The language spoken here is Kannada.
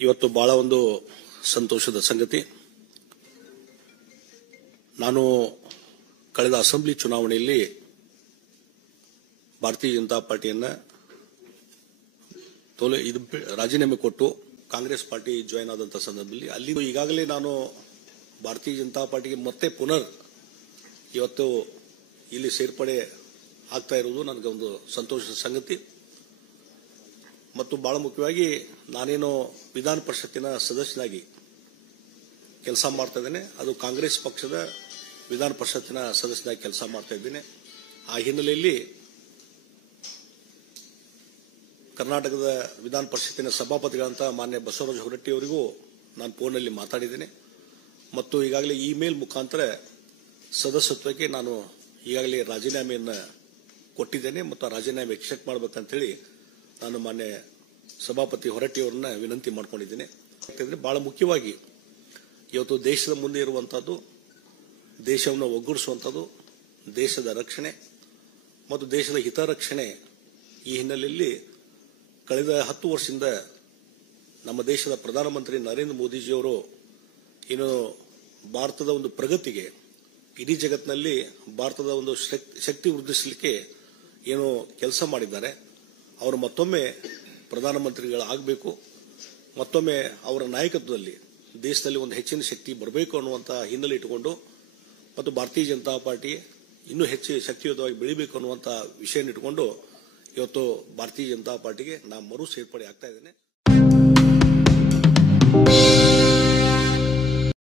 ಇವತ್ತು ಬಹಳ ಒಂದು ಸಂತೋಷದ ಸಂಗತಿ. ನಾನು ಕಳೆದ ಅಸೆಂಬ್ಲಿ ಚುನಾವಣೆಯಲ್ಲಿ ಭಾರತೀಯ ಜನತಾ ಪಾರ್ಟಿಯನ್ನ ರಾಜೀನಾಮೆ ಕೊಟ್ಟು ಕಾಂಗ್ರೆಸ್ ಪಾರ್ಟಿ ಜಾಯಿನ್ ಆದಂತಹ ಸಂದರ್ಭದಲ್ಲಿ ಅಲ್ಲಿ ಈಗಾಗಲೇ ನಾನು ಭಾರತೀಯ ಜನತಾ ಪಾರ್ಟಿಗೆ ಮತ್ತೆ ಪುನರ್ ಇವತ್ತು ಇಲ್ಲಿ ಸೇರ್ಪಡೆ ಆಗ್ತಾ ಇರುವುದು ನನಗೆ ಒಂದು ಸಂತೋಷದ ಸಂಗತಿ. ಮತ್ತು ಬಹಳ ಮುಖ್ಯವಾಗಿ ನಾನೇನು ವಿಧಾನ ಪರಿಷತ್ತಿನ ಸದಸ್ಯನಾಗಿ ಕೆಲಸ ಮಾಡ್ತಾ ಇದ್ದೇನೆ, ಅದು ಕಾಂಗ್ರೆಸ್ ಪಕ್ಷದ ವಿಧಾನ ಪರಿಷತ್ತಿನ ಸದಸ್ಯನಾಗಿ ಕೆಲಸ ಮಾಡ್ತಾ ಇದ್ದೇನೆ. ಆ ಹಿನ್ನೆಲೆಯಲ್ಲಿ ಕರ್ನಾಟಕದ ವಿಧಾನ ಪರಿಷತ್ತಿನ ಸಭಾಪತಿಗಳಂತ ಮಾನ್ಯ ಬಸವರಾಜ ಹೊರಟ್ಟಿ ಅವರಿಗೂ ನಾನು ಫೋನ್ನಲ್ಲಿ ಮಾತಾಡಿದ್ದೇನೆ ಮತ್ತು ಈಗಾಗಲೇ ಇಮೇಲ್ ಮುಖಾಂತರ ಸದಸ್ಯತ್ವಕ್ಕೆ ನಾನು ಈಗಾಗಲೇ ರಾಜೀನಾಮೆಯನ್ನು ಕೊಟ್ಟಿದ್ದೇನೆ ಮತ್ತು ಆ ರಾಜೀನಾಮೆ ಎಕ್ಸೆಪ್ಟ್ ಮಾಡಬೇಕಂತೇಳಿ ನಾನು ಮಾನ್ಯ ಸಭಾಪತಿ ಹೊರಟ್ಟಿ ಅವರನ್ನ ವಿನಂತಿ ಮಾಡಿಕೊಂಡಿದ್ದೇನೆ. ಬಹಳ ಮುಖ್ಯವಾಗಿ ಇವತ್ತು ದೇಶದ ಮುಂದೆ ಇರುವಂತಹದ್ದು, ದೇಶವನ್ನು ಒಗ್ಗೂಡಿಸುವಂಥದ್ದು, ದೇಶದ ರಕ್ಷಣೆ ಮತ್ತು ದೇಶದ ಹಿತರಕ್ಷಣೆ. ಈ ಹಿನ್ನೆಲೆಯಲ್ಲಿ ಕಳೆದ 10 ವರ್ಷದಿಂದ ನಮ್ಮ ದೇಶದ ಪ್ರಧಾನಮಂತ್ರಿ ನರೇಂದ್ರ ಮೋದಿಜಿಯವರು ಏನು ಭಾರತದ ಒಂದು ಪ್ರಗತಿಗೆ, ಇಡೀ ಜಗತ್ತಿನಲ್ಲಿ ಭಾರತದ ಒಂದು ಶಕ್ತಿ ವೃದ್ಧಿಸಲಿಕ್ಕೆ ಏನು ಕೆಲಸ ಮಾಡಿದ್ದಾರೆ, ಅವರು ಮತ್ತೊಮ್ಮೆ ಪ್ರಧಾನಮಂತ್ರಿಗಳಾಗಬೇಕು, ಮತ್ತೊಮ್ಮೆ ಅವರ ನಾಯಕತ್ವದಲ್ಲಿ ದೇಶದಲ್ಲಿ ಒಂದು ಹೆಚ್ಚಿನ ಶಕ್ತಿ ಬರಬೇಕು ಅನ್ನುವಂತಹ ಹಿನ್ನೆಲೆ ಇಟ್ಟುಕೊಂಡು ಮತ್ತು ಭಾರತೀಯ ಜನತಾ ಪಾರ್ಟಿ ಇನ್ನೂ ಹೆಚ್ಚು ಶಕ್ತಿಯುತವಾಗಿ ಬೆಳಿಬೇಕು ಅನ್ನುವಂತಹ ವಿಷಯ ಇಟ್ಟುಕೊಂಡು ಇವತ್ತು ಭಾರತೀಯ ಜನತಾ ಪಾರ್ಟಿಗೆ ನಾನು ಮರು ಸೇರ್ಪಡೆ ಆಗ್ತಾ ಇದ್ದೇನೆ.